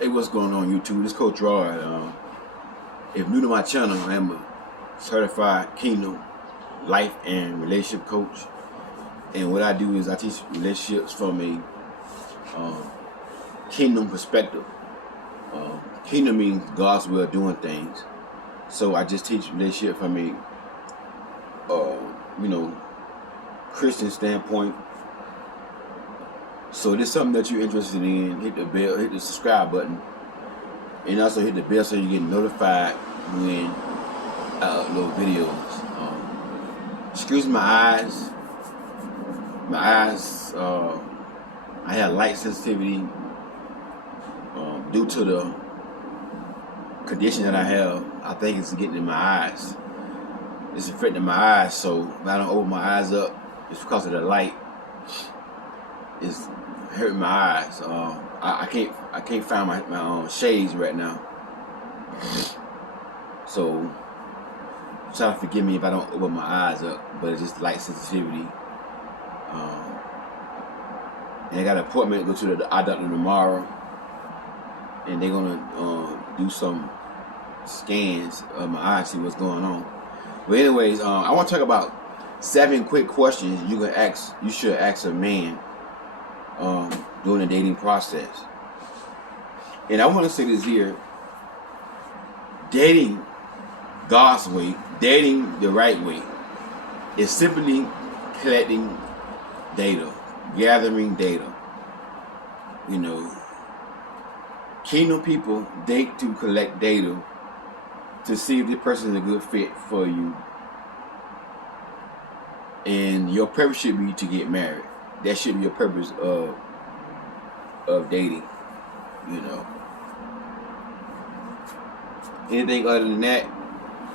Hey, what's going on YouTube? This Coach Rod. If new to my channel, I am a certified Kingdom life and relationship coach. And what I do is I teach relationships from a Kingdom perspective. Kingdom means God's way of doing things. So I just teach relationship from a Christian standpoint. So if this is something that you're interested in, hit the bell, hit the subscribe button, and also hit the bell so you get notified when I upload videos. Excuse my eyes. I have light sensitivity due to the condition that I have. I think it's getting in my eyes. It's affecting my eyes, so if I don't open my eyes up, it's because of the light. It's hurting my eyes. I can't find my shades right now. So try to forgive me if I don't open my eyes up, but it's just light sensitivity. And I got an appointment to go to the eye doctor tomorrow, and they're gonna do some scans of my eyes, see what's going on. But anyways, I want to talk about 7 quick questions you should ask a man during the dating process. And I want to say this here: dating God's way, dating the right way, is simply collecting data, gathering data. Kingdom people date to collect data to see if this person is a good fit for you. And your purpose should be to get married. That should be your purpose of dating. Anything other than that,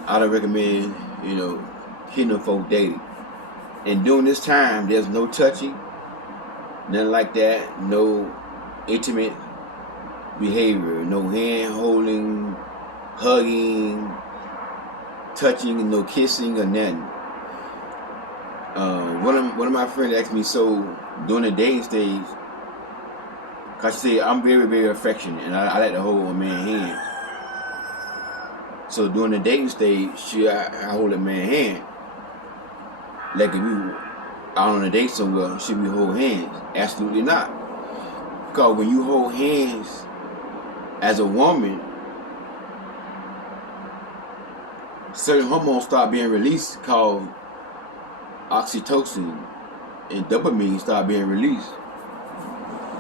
I don't recommend, kingdom folk dating. And during this time, there's no touching, nothing like that, no intimate behavior, no hand holding, hugging, touching, no kissing or nothing. One of my friends asked me, so during the dating stage, cause she said I'm very, very affectionate and I like to hold a man's hand. So during the dating stage, I hold a man's hand. Like if you out on a date somewhere, should we hold hands? Absolutely not. Because when you hold hands as a woman, certain hormones start being released called oxytocin, and dopamine start being released.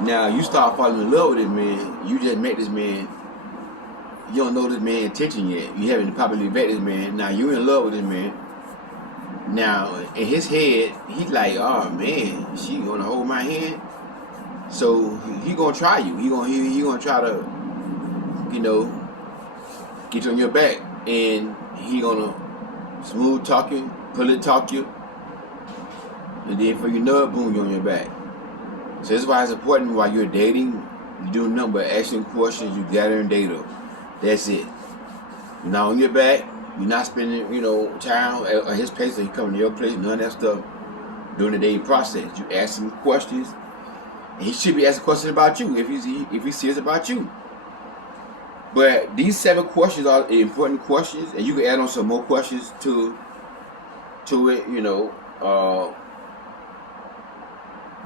Now you start falling in love with this man. You just met this man. You don't know this man's intention yet. You haven't properly vet this man. Now you're in love with this man. Now in his head, he's like, oh man, she gonna hold my hand. So he gonna try you. He gonna try to, get you on your back, and he gonna smooth talk you, pull talk you, and then before you know it, boom, you're on your back. So that's why it's important while you're dating, you do nothing but asking questions, you gathering data. That's it. You're not on your back. You're not spending, time at his place or he coming to your place. None of that stuff during the dating process. You ask him questions, and he should be asking questions about you if he's serious about you. But these 7 questions are important questions, and you can add on some more questions to it,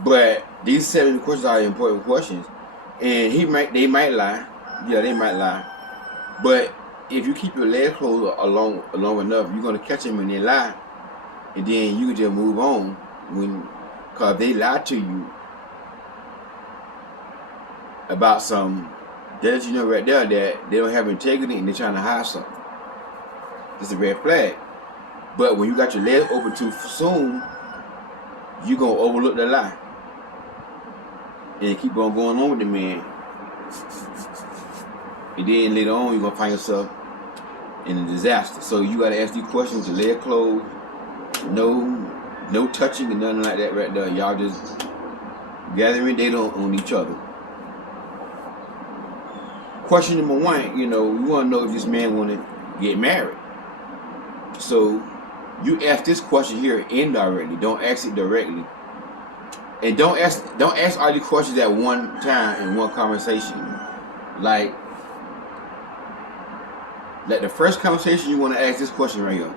But these 7 questions are important questions, and they might lie. Yeah, they might lie. But if you keep your legs closed long enough, you're gonna catch them when they lie, and then you can just move on. Cause they lie to you about something, that let you know right there that they don't have integrity and they're trying to hide something. It's a red flag. But when you got your legs open too soon, you're gonna overlook the lie and keep on going on with the man. And then later on, you're gonna find yourself in a disaster. So you gotta ask these questions with your leg closed, no touching and nothing like that right there. Y'all just gathering data on each other. Question number 1, you want to know if this man want to get married. So you ask this question here indirectly. Don't ask it directly. And don't ask all these questions at one time in one conversation. like the first conversation you want to ask this question right here.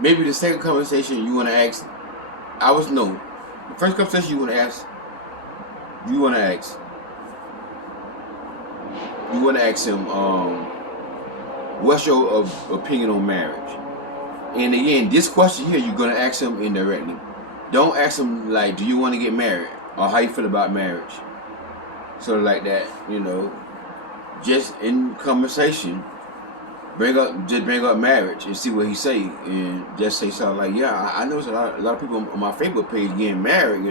Maybe the second conversation you want to ask, the first conversation you want to ask, you want to ask him, what's your opinion on marriage? And again, this question here, you're gonna ask him indirectly. Don't ask him like, do you want to get married, or how you feel about marriage, sort of like that. Just in conversation, bring up marriage and see what he say, and just say something like, yeah, I know a lot of people on my Facebook page getting married.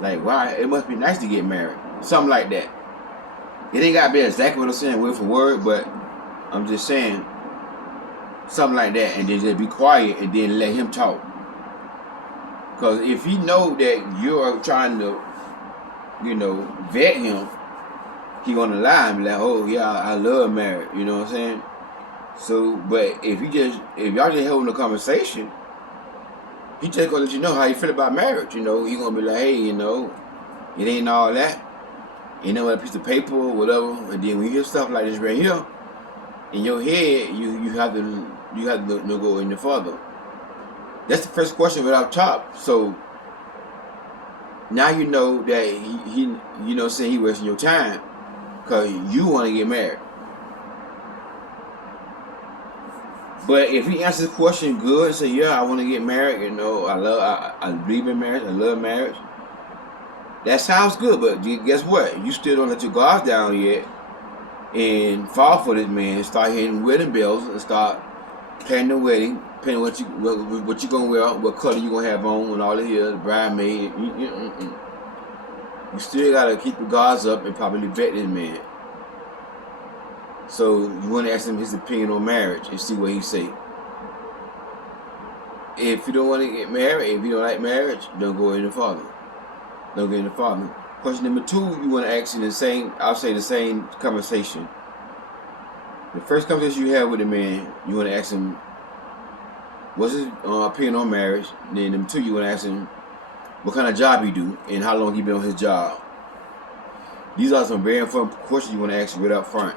Like, wow, it must be nice to get married, something like that. It ain't gotta be exactly what I'm saying word for word, but I'm just saying something like that, and then just be quiet and then let him talk. Because if he know that you're trying to, vet him, he gonna lie and be like, oh yeah, I love marriage. You know what I'm saying? So, but if y'all just having a conversation, he just gonna let you know how you feel about marriage. He gonna be like, hey, it ain't all that. A piece of paper or whatever. And then when you hear stuff like this right here, in your head, you have to go any further. That's the first question without top. So now you know that he wasting your time because you want to get married. But if he answers the question good and say, yeah, I want to get married, I believe in marriage, I love marriage, that sounds good. But guess what? You still don't let your guards down yet and fall for this man. Start hitting wedding bells and start planning the wedding, planning what you gonna wear, what color you gonna have on, and all this here, the bridesmaid. You still gotta keep the guards up and probably vet this man. So you want to ask him his opinion on marriage and see what he say. If you don't want to get married, if you don't like marriage, don't go any further. Don't get any further. Question number 2, you want to ask in the same conversation. The first conversation you have with a man, you want to ask him, what's his opinion on marriage? And then number 2, you want to ask him what kind of job he do and how long he been on his job. These are some very important questions you want to ask right up front.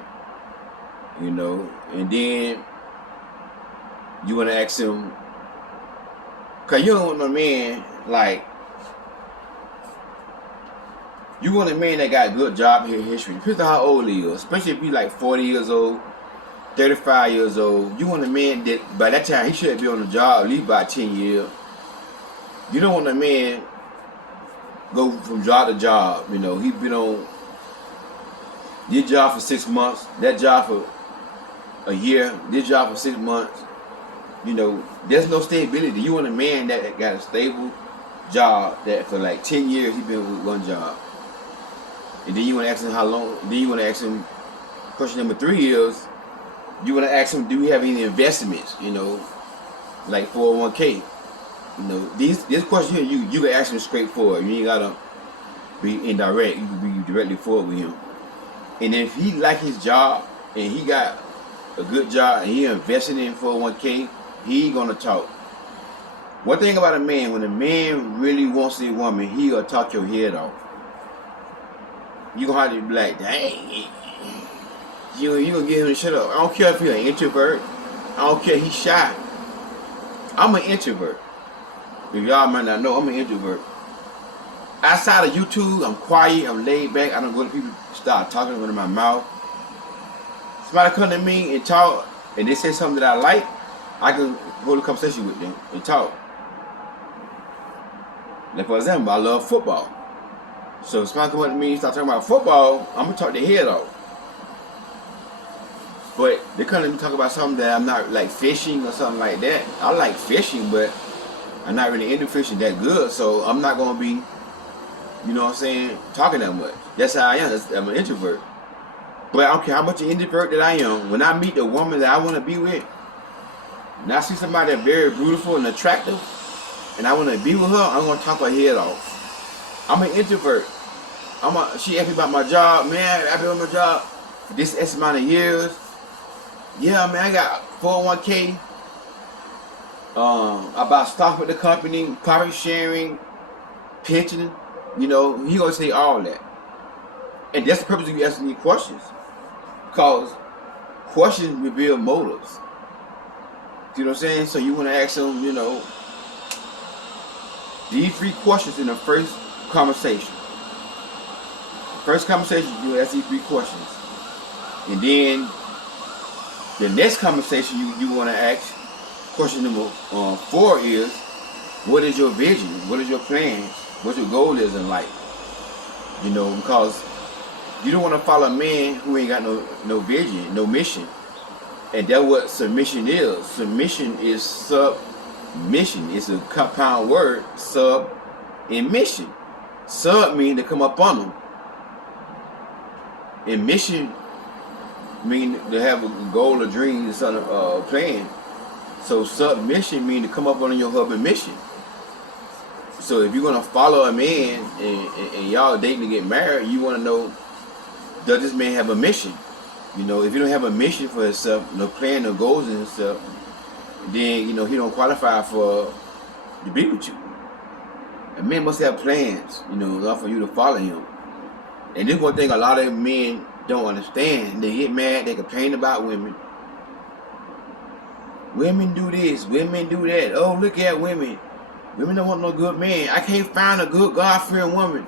And then you want to ask him, because you don't want no man like, you want a man that got good job history. Depends on how old he is. Especially if he's like 40 years old, 35 years old. You want a man that by that time he should be on the job at least about 10 years. You don't want a man go from job to job. He been on this job for 6 months, that job for a year, this job for 6 months. There's no stability. You want a man that got a stable job that for like 10 years he been with one job. And then you want to ask him how long. Then you want to ask him, question number 3 is, you want to ask him, do we have any investments? Like 401k. This question here, you can ask him straightforward. You ain't gotta be indirect. You can be directly forward with him. And if he like his job and he got a good job and he invested in 401k, he gonna talk. One thing about a man, when a man really wants a woman, he gonna talk your head off. You gonna have to be like, dang, you gonna get him to shut up. I don't care if you're an introvert. I don't care if he's shy. I'm an introvert. If y'all might not know, I'm an introvert. Outside of YouTube, I'm quiet, I'm laid back. I don't go to people start talking in my mouth. Somebody come to me and talk, and they say something that I like, I can hold a conversation with them and talk. Like for example, I love football. So if somebody come up to me and start talking about football, I'm gonna talk their head off. But they come to me talk about something that I'm not, like fishing or something like that. I like fishing, but I'm not really into fishing that good, so I'm not gonna be, talking that much. That's how I am. I'm an introvert. But I don't care how much an introvert that I am. When I meet the woman that I want to be with, and I see somebody that's very beautiful and attractive, and I want to be with her, I'm gonna talk her head off. I'm an introvert. She asked me about my job. Man, I've been on my job for this X amount of years. Yeah, man, I got 401k. I bought stock with the company, profit sharing, pension. He gonna say all that. And that's the purpose of you asking me questions. Because questions reveal motives. You know what I'm saying? So you want to ask them, these 3 questions in the first conversation. First conversation, you ask these 3 questions. And then the next conversation you want to ask, question number 4 is, what is your vision? What is your plans? What your goal is in life? Because you don't want to follow a man who ain't got no vision, no mission. And that's what submission is. Submission is submission. It's a compound word, sub and mission. Sub means to come up on them. And mission means to have a goal, a dream, a plan. So submission means to come up on your hub and mission. So if you're going to follow a man and y'all dating to get married, you want to know, does this man have a mission? If you don't have a mission for himself, no plan, no goals in himself, then, he don't qualify to be with you. A man must have plans, enough for you to follow him. And this one thing a lot of men don't understand. They get mad, they complain about women. Women do this, women do that. Oh, look at women. Women don't want no good man. I can't find a good God-fearing woman.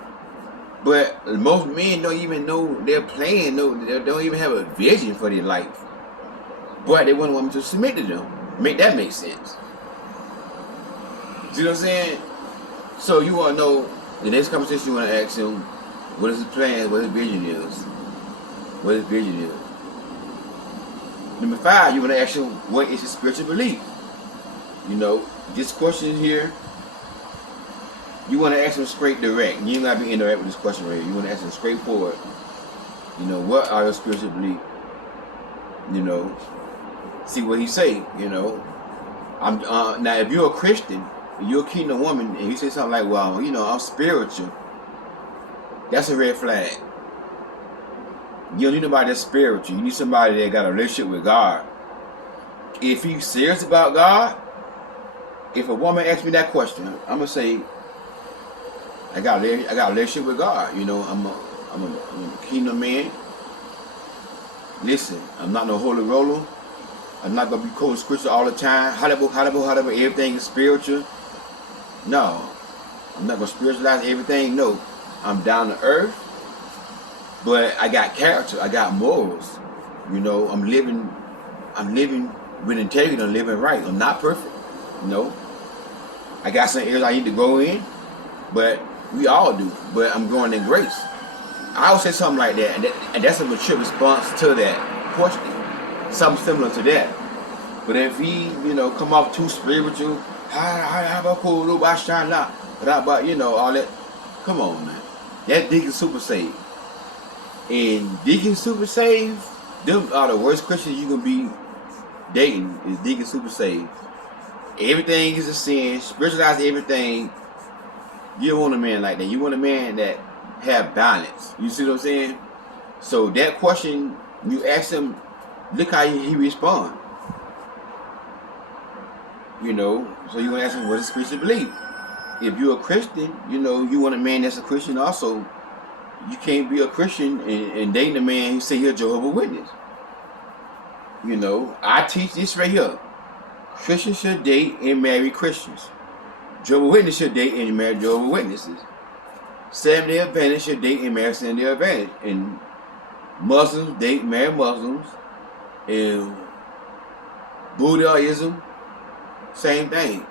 But most men don't even know their plan. They don't even have a vision for their life. But they want a woman to submit to them. Make sense. See what I'm saying? So you want to know, the next conversation you want to ask him, what is his plan, what his vision is. What his vision is. Number 5, you want to ask him, what is his spiritual belief? This question here, you want to ask him straight, direct. You ain't got to be indirect with this question right here. You want to ask him straightforward. What are your spiritual beliefs? See what he say. Now if you're a Christian, you're a kingdom woman, and you say something like, well, I'm spiritual, that's a red flag. You don't need nobody that's spiritual. You need somebody that got a relationship with God. If he's serious about God, if a woman asks me that question, I'm gonna say, I got a relationship with God. I'm a kingdom man. Listen, I'm not no holy roller. I'm not gonna be quoting scripture all the time. Hallelujah, everything is spiritual. No, I'm not gonna spiritualize everything. No, I'm down to earth, but I got character. I got morals. I'm living with integrity. I'm living right. I'm not perfect. I got some areas I need to grow in, but we all do. But I'm growing in grace. I would say something like that, and that's a mature response to that question. Something similar to that. But if he, come off too spiritual, all that, come on, man. That's Deacon Super Saved. And Deacon Super Saved, them are the worst Christians you can be dating, is Deacon Super Saved. Everything is a sin, spiritualize everything. You don't want a man like that. You want a man that have balance. You see what I'm saying? So that question, you ask him, look how he respond. So you're going to ask him, what is Christian belief? If you're a Christian, you want a man that's a Christian also. You can't be a Christian and dating a man who say you're a Jehovah's Witness. I teach this right here. Christians should date and marry Christians. Jehovah's Witnesses should date and marry Jehovah's Witnesses. Seventh-day Adventists should date and marry Seventh-day Adventists. And Muslims date and marry Muslims. And Buddhism, same thing.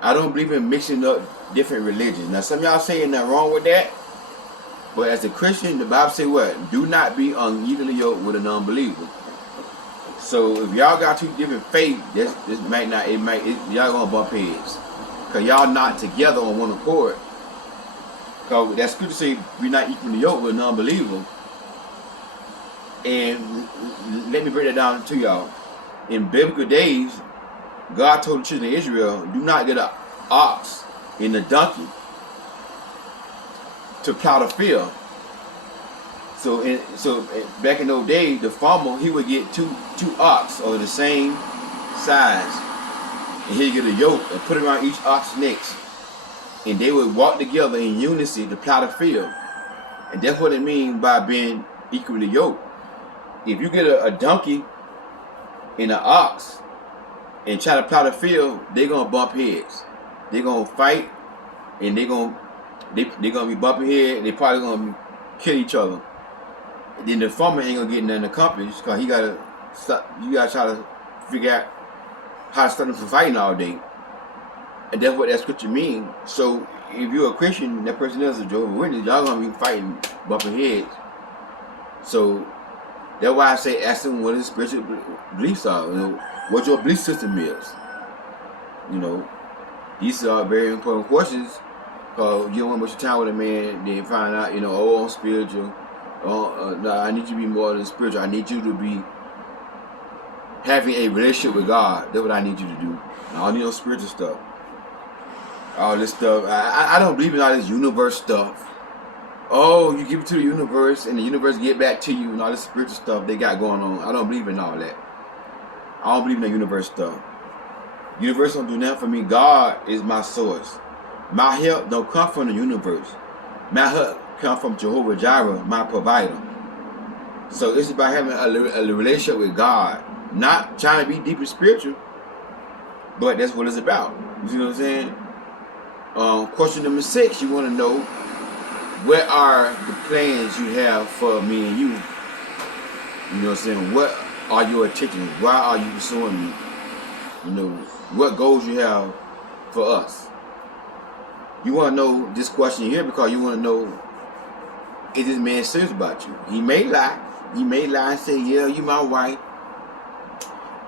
I don't believe in mixing up different religions. Now some of y'all saying nothing wrong with that. But as a Christian, the Bible say what? Do not be unevenly yoked with an unbeliever. So if y'all got 2 different faiths, this might not, y'all gonna bump heads. Cause y'all not together on one accord. Cause that scripture say we're not equally yoked with an unbeliever. And let me break that down to y'all. In biblical days, God told the children of Israel, do not get an ox and a donkey to plow the field. So back in those days, the farmer, he would get two ox of the same size, and he'd get a yoke and put it around each ox necks. and they would walk together in unity to plow the field. And that's what it means by being equally yoked. If you get a donkey and an ox and try to plow the field, they're gonna bump heads. They're gonna fight, and they're gonna be bumping heads. And they probably gonna kill each other. And then the farmer ain't gonna get nothing accomplished because he gotta stop. You gotta try to figure out how to stop them from fighting all day. And that's what that scripture means. So if you're a Christian, that person is a Jehovah's Witness, y'all gonna be fighting, bumping heads. So that's why I say ask them what his spiritual beliefs are. You know, what your belief system is. You know, these are very important questions because you don't want to waste your time with a man, then find out, you know, oh, I'm spiritual. Oh, no, I need you to be more than spiritual. I need you to be having a relationship with God. That's what I need you to do. I don't need no spiritual stuff. All this stuff. I don't believe in all this universe stuff. Oh, you give it to the universe and the universe get back to you and all this spiritual stuff they got going on. I don't believe in all that. I don't believe in the universe stuff. Universe don't do nothing for me. God is my source. My help don't come from the universe. My help come from Jehovah Jireh, my provider. So it's about having a relationship with God. Not trying to be deeply spiritual, but that's what it's about. You see what I'm saying? Question number 6, you want to know, what are the plans you have for me and you? You know what I'm saying? What are your intentions? Why are you pursuing me? You know, what goals you have for us? You want to know this question here because you want to know, is this man serious about you? He may lie. He may lie and say, yeah, you my wife.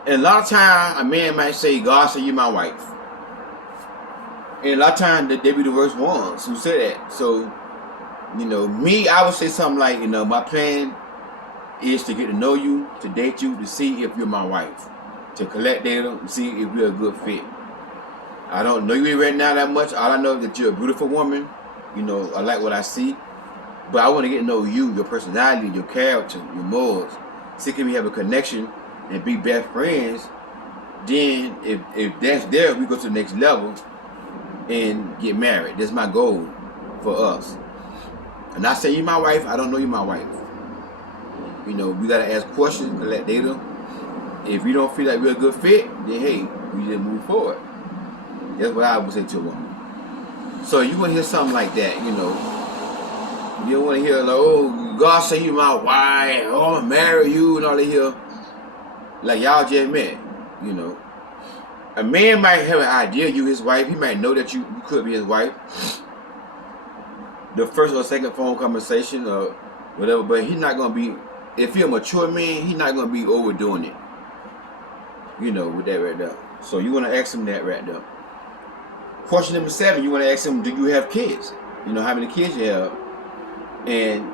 And a lot of times, a man might say, God said you my wife. And a lot of times, they be the worst ones who say that. So, you know, me, I would say something like, you know, my plan is to get to know you, to date you, to see if you're my wife. To collect data, to see if we're a good fit. I don't know you right now that much. All I know is that you're a beautiful woman. You know, I like what I see. But I want to get to know you, your personality, your character, your morals. See, can we have a connection and be best friends? Then, if that's there, we go to the next level and get married. That's my goal for us. And I say you my wife, I don't know you my wife. You know, we gotta ask questions, collect data. If we don't feel like we're a good fit, then hey, we just move forward. That's what I would say to a woman. So you want to hear something like that, you know. You don't want to hear like, oh, God say you my wife, oh, I'm gonna marry you, and all that here. Like y'all just met, you know. A man might have an idea you his wife. He might know that you could be his wife. The first or second phone conversation or whatever, but he's not gonna be. If he's a mature man, he's not gonna be overdoing it. You know, with that right there. So you want to ask him that right there. Question number 7, you want to ask him, do you have kids? You know, how many kids you have? And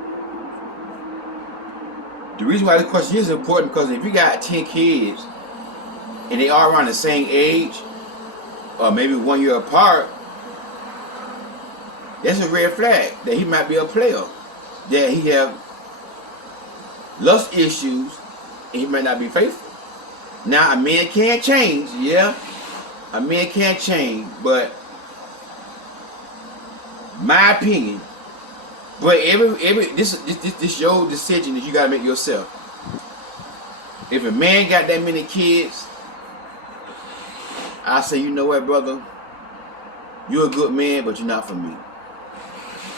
the reason why this question is important because if you got 10 kids and they are around the same age or maybe 1 year apart, that's a red flag that he might be a player. That he have lust issues and he might not be faithful. Now, a man can change, yeah. A man can change, but my opinion. But this your decision that you gotta make yourself. If a man got that many kids, I say, you know what, brother? You're a good man, but you're not for me.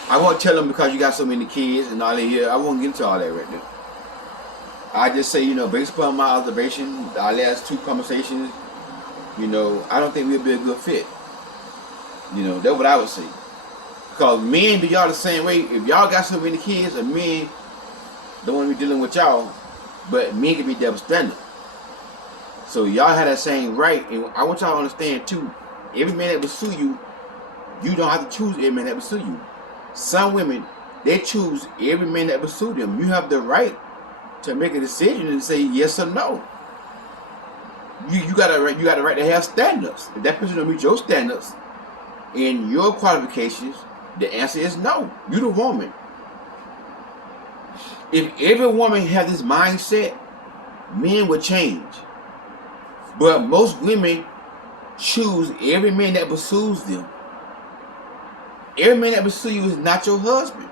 I won't tell him because you got so many kids and all that here. I won't get into all that right now. I just say, you know, based upon my observation, our last 2 conversations, you know, I don't think we'll be a good fit. You know, that's what I would say. Because men do y'all the same way. If y'all got so many kids, a men don't want to be dealing with y'all, but men can be double standard. So y'all have that same right. And I want y'all to understand too, every man that will sue you, you don't have to choose every man that will sue you. Some women, they choose every man that will sue them. You have the right to make a decision and say yes or no. You got the right to have standards. If that person don't meet your standards and your qualifications, the answer is no. You the woman. If every woman had this mindset, men would change. But most women choose every man that pursues them. Every man that pursue you is not your husband.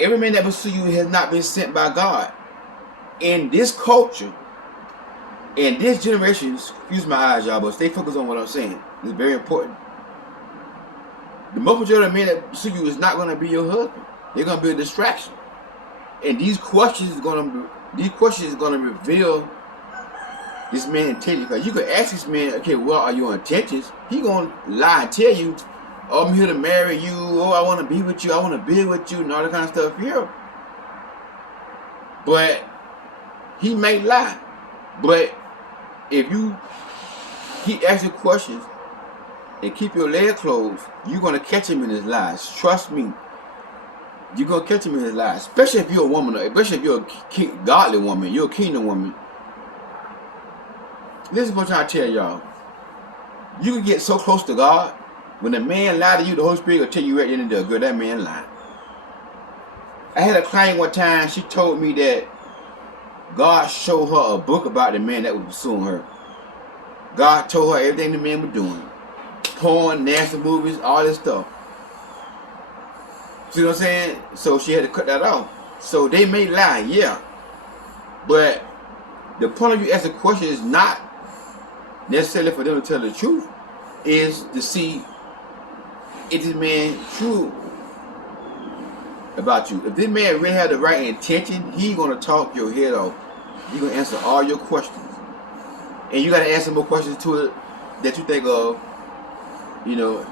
Every man that pursue you has not been sent by God. In this culture, in this generation, excuse my eyes, y'all, but stay focused on what I'm saying. It's very important. The majority of men that pursue you is not going to be your husband. They're going to be a distraction. And these questions is going to reveal this man's intentions. Because you could ask this man, okay, what are your intentions? He going to lie and tell you, oh, I'm here to marry you. Oh, I want to be with you. I want to build with you and all that kind of stuff here. But he may lie. But if you keep asking questions and keep your legs closed, you're going to catch him in his lies. Trust me. You're going to catch him in his lies. Especially if you're a woman. Especially if you're a godly woman. You're a kingdom woman. This is what I'm trying to tell y'all. You can get so close to God. When a man lie to you, the Holy Spirit will tell you right then and there, girl, that man lied. I had a client one time, she told me that God showed her a book about the man that was pursuing her. God told her everything the man was doing. Porn, nasty movies, all this stuff. See what I'm saying? So she had to cut that off. So they may lie, yeah. But the point of you asking the question is not necessarily for them to tell the truth. Is to see if this man true about you. If this man really had the right intention, he gonna talk your head off. He gonna answer all your questions. And you gotta answer more questions to it that you think of. You know,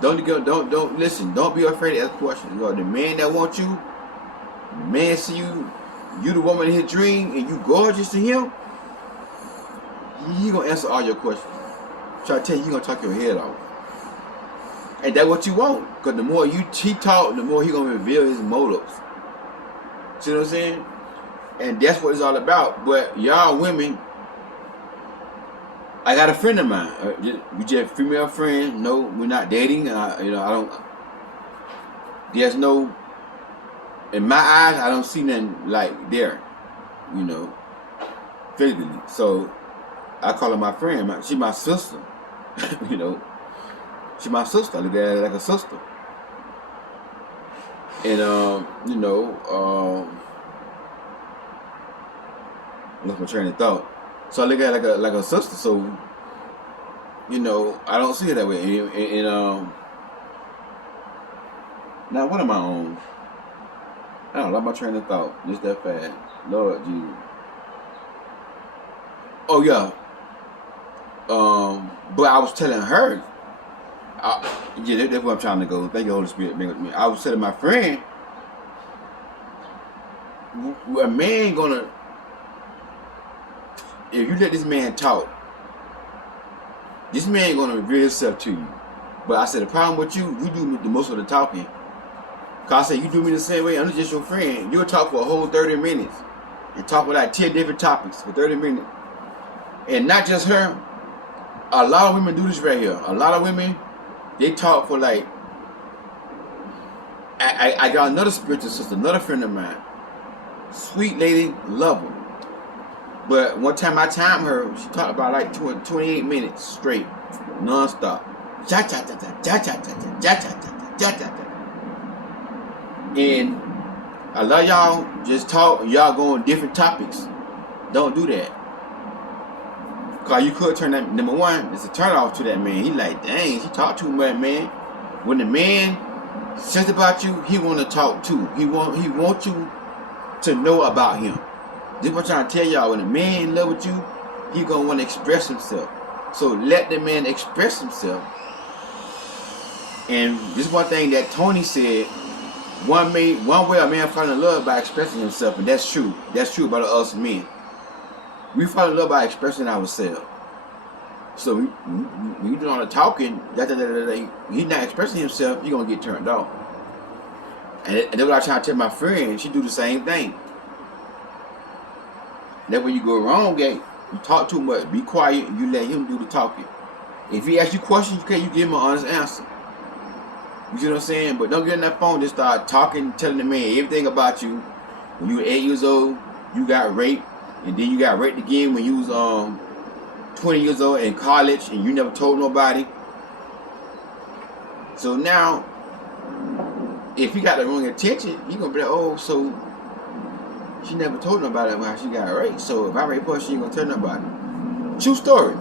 don't listen. Don't be afraid to ask questions. You know, the man that wants you, the man see you the woman in his dream, and you gorgeous to him. He gonna answer all your questions. Try to tell you, he gonna talk your head off. And that's what you want. Because the more he talk, the more he gonna reveal his motives. See what I'm saying? And that's what it's all about. But y'all women, I got a friend of mine. We just a female friend. No, we're not dating. I don't. There's no. In my eyes, I don't see nothing like there. You know, physically. So I call her my friend. She my sister. You know, she my sister. I look at her like a sister. And you know, I lost my train of thought. So I look at her like a sister. So, you know, I don't see it that way. And now what am I on? I don't lost my train of thought. Just that fast. Lord Jesus. Oh yeah. But I was telling her, yeah, that's where I'm trying to go. Thank you, Holy Spirit, being with me. I was telling my friend, a man gonna, if you let this man talk, this man gonna reveal himself to you. But I said, the problem with you do the most of the talking. Cause I said, you do me the same way, I'm just your friend. You'll talk for a whole 30 minutes. And talk about like 10 different topics for 30 minutes. And not just her. A lot of women do this right here. A lot of women, they talk for like, I got another spiritual sister, another friend of mine. Sweet lady, love her. But one time I timed her, she talked about like 28 minutes straight, non-stop. And a lot of y'all just talk, y'all go on different topics. Don't do that. Cause you could turn that, number one, it's a turn off to that man. He like, dang, she talk too much, man. When the man says about you, he want to talk too. He want you to know about him. This is what I'm trying to tell y'all. When a man in love with you, he gonna want to express himself. So let the man express himself. And this is one thing that Tony said. One way a man fall in love by expressing himself, and that's true. That's true about us men. We fall in love by expressing ourselves. So when you do all the talking, he's not expressing himself, you're going to get turned off. And that's what I try to tell my friend. She do the same thing. That's where you go wrong, gang. You talk too much. Be quiet and you let him do the talking. If he asks you questions, you give him an honest answer. You see what I'm saying? But don't get on that phone, just start talking, telling the man everything about you. When you were 8 years old, you got raped. And then you got raped again when you was 20 years old in college and you never told nobody. So now, if he got the wrong intention, he gonna be like, oh, so she never told nobody how she got raped. So if I rape her, she ain't gonna tell nobody. True story.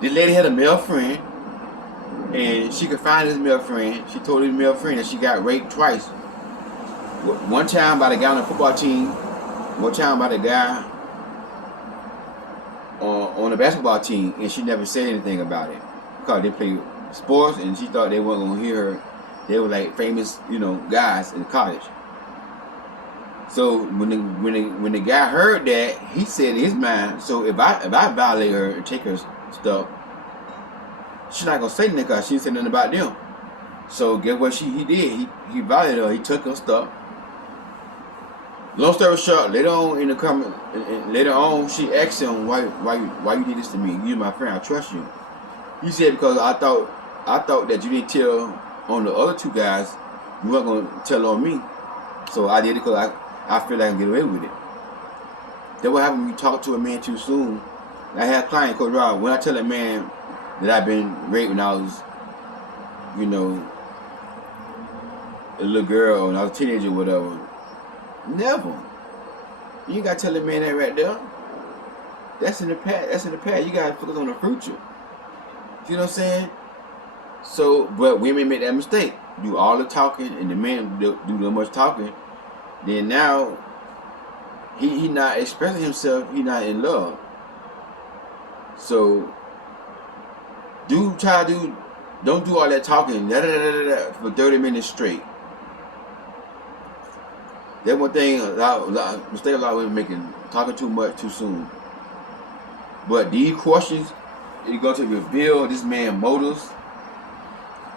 This lady had a male friend, and she could find his male friend. She told his male friend that she got raped twice. One time by the guy on the football team, one time by the guy on the basketball team, and she never said anything about it because they played sports, and she thought they weren't gonna hear her. They were like famous, guys in college. So when the guy heard that, he said in his mind, so if I violate her and take her stuff, she's not gonna say anything because she didn't say nothing about them. So guess what he did? He violated her. He took her stuff. Long story short, later on in the comment, later on she asked him, why you did this to me? You're my friend. I trust you. He said because I thought that you didn't tell on the other two guys, you weren't gonna tell on me. So I did it because I feel like I can get away with it. That's what happens when you talk to a man too soon. I had a client, Coach Rob, when I tell a man that I've been raped when I was, a little girl, when I was a teenager or whatever. Never. You ain't gotta tell a man that right there. That's in the past. You gotta focus on the future. You know what I'm saying? So, but women make that mistake. Do all the talking, and the man do that much talking. Then now, he not expressing himself. He not in love. So, don't do all that talking for 30 minutes straight. That's one thing. Mistake a lot of women making, talking too much too soon. But these questions, you're going to reveal this man's motives.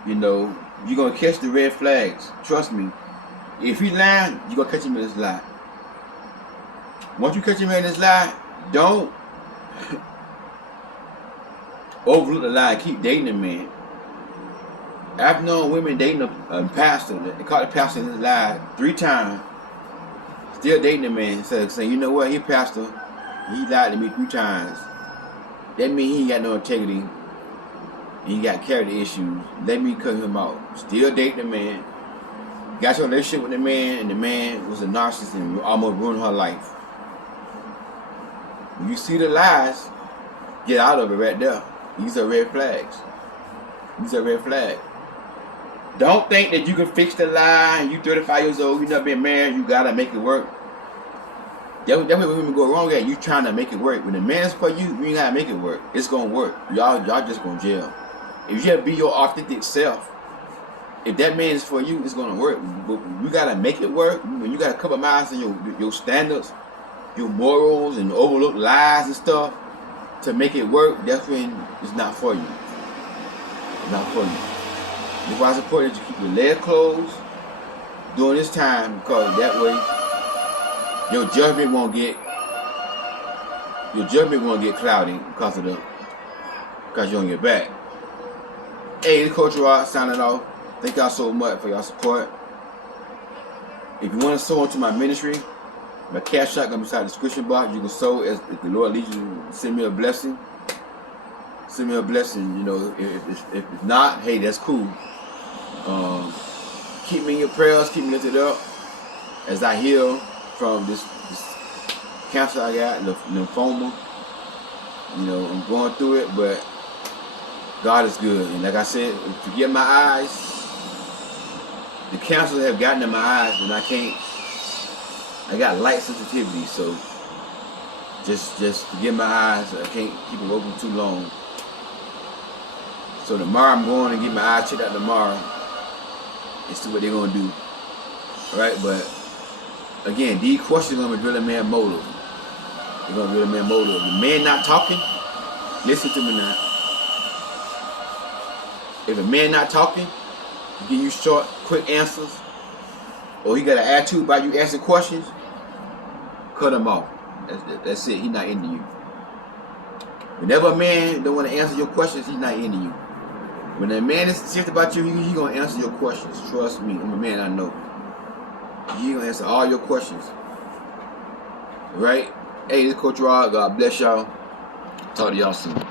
You're gonna catch the red flags. Trust me. If he lying, you're gonna catch him in his lie. Once you catch him in his lie, don't overlook the lie. Keep dating the man. I've known women dating a pastor. They caught the pastor in his lie 3 times. Still dating the man. So saying, you know what? He pastor. He lied to me 3 times. That means he ain't got no integrity. He got character issues. Let me cut him out. Still dating the man. Got your relationship with the man, and the man was a narcissist and almost ruined her life. When you see the lies, get out of it right there. These are red flags. These are red flags. Don't think that you can fix the lie and you 35 years old, you never been married, you gotta make it work. That's where women go wrong at. You trying to make it work. When the man's for you, you ain't gotta make it work. It's gonna work. Y'all just gonna jail. If you just be your authentic self, if that man is for you, it's gonna work. But you gotta make it work. When you gotta compromise on your standards, your morals, and overlook lies and stuff to make it work, that's when it's not for you. It's not for you. That's why it's important that you keep your legs closed during this time, because that way your judgment won't get cloudy because you're on your back. Hey, this Coach Rod signing off. Thank y'all so much for y'all support. If you want to sow into my ministry, my cash out gonna be inside the description box. You can sow as if the Lord leads you. Send me a blessing. Send me a blessing. If it's not, hey, that's cool. Keep me in your prayers. Keep me lifted up as I heal from this cancer I got, lymphoma. I'm going through it, but God is good. And like I said, forgive my eyes. The cancer have gotten in my eyes, and I got light sensitivity, so just forgive my eyes. I can't keep them open too long. So tomorrow I'm going to get my eyes checked out tomorrow and see what they're going to do. Alright, but again, these questions are going to reveal a man's motive. They're going to reveal a man's motive. The man not talking, listen to me now. If a man not talking, he give you short, quick answers, or he got an attitude about you asking questions, cut him off. That's it. He's not into you. Whenever a man don't want to answer your questions, he's not into you. When a man is serious about you, he gonna answer your questions. Trust me, I'm a man, I know. He gonna answer all your questions. Right? Hey, this is Coach Rod. God bless y'all. Talk to y'all soon.